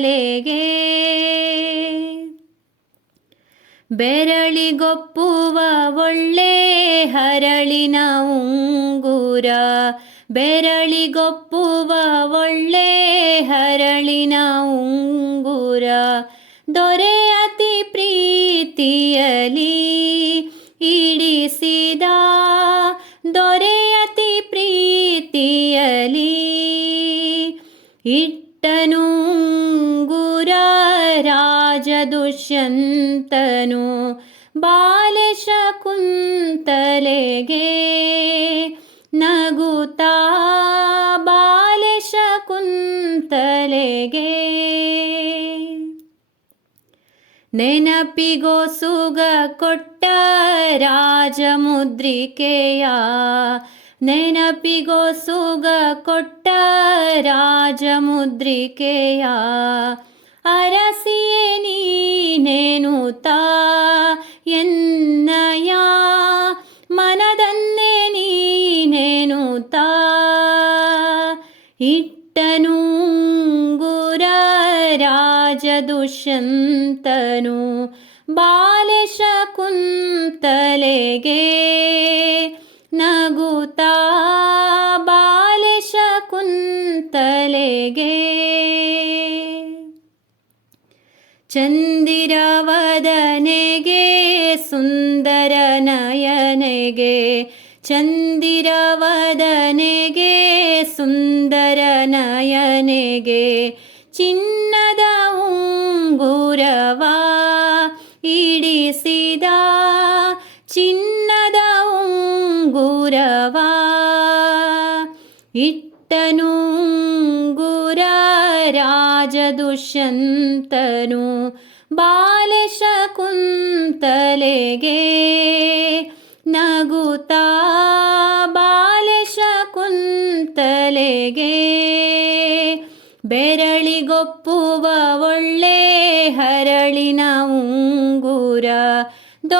ಕುಂತಲೆಗೆ ಬೆರಳಿಗೊಪ್ಪುವ ಒಳ್ಳೆ ಹರಳಿನ ಉಂಗುರ. ಬೆರಳಿಗೊಪ್ಪುವ ಒಳ್ಳೆ ಹರಳಿನ ಉಂಗುರ. ದೊರೆ ಅತಿ ಪ್ರೀತಿಯಲಿ ಇಡಿಸಿದ. ದೊರೆ ಅತಿ ಪ್ರೀತಿಯಲಿ ಉಂಗುರ ರಾಜ ದುಷ್ಯಂತನು ಬಾಲಶ ಕುಂತಲೆಗೆ ನಗುತ್ತಾ ಬಾಲಶ ಕುಂತಲೆಗೆ ನೆನಪಿಗೋ ಸುಗ ಕೊಟ್ಟ ರಾಜಮುದ್ರಿಕೆಯ ನೆನಪಿಗೋ ಸುಗ ಕೊಟ್ಟ ರಾಜಮುದ್ರಿಕೆಯ ಅರಸಿಯೇ ನೀನೇನುತ್ತಾ ಎನ್ನಯ ಮನದನ್ನೇ ನೀನೇನುತ್ತಾ ಇಟ್ಟನು ಉಂಗುರ ರಾಜ ದುಷ್ಯಂತನು ಬಾಲಶ ಚಂದಿರವದನೆಗೆ ಸುಂದರ ನಯನೆಗೆ ಚಂದಿರವದನೆಗೆ ಸುಂದರ ನಯನೆಗೆ ಚಿನ್ನದ ಉಂಗುರವ ಇಡಿಸಿದ ಚಿನ್ನದ ಉಂಗುರವ ಇಟ್ಟನು ರಾಜ ದುಷ್ಯಂತನು ಬಾಲಶಕುಂತಲೆಗೆ ನಗುತ್ತಾ ಬಾಲಶಕುಂತಲೆಗೆ ಬೆರಳಿಗೊಪ್ಪುವ ಒಳ್ಳೆ ಹರಳಿನ ಉಂಗುರ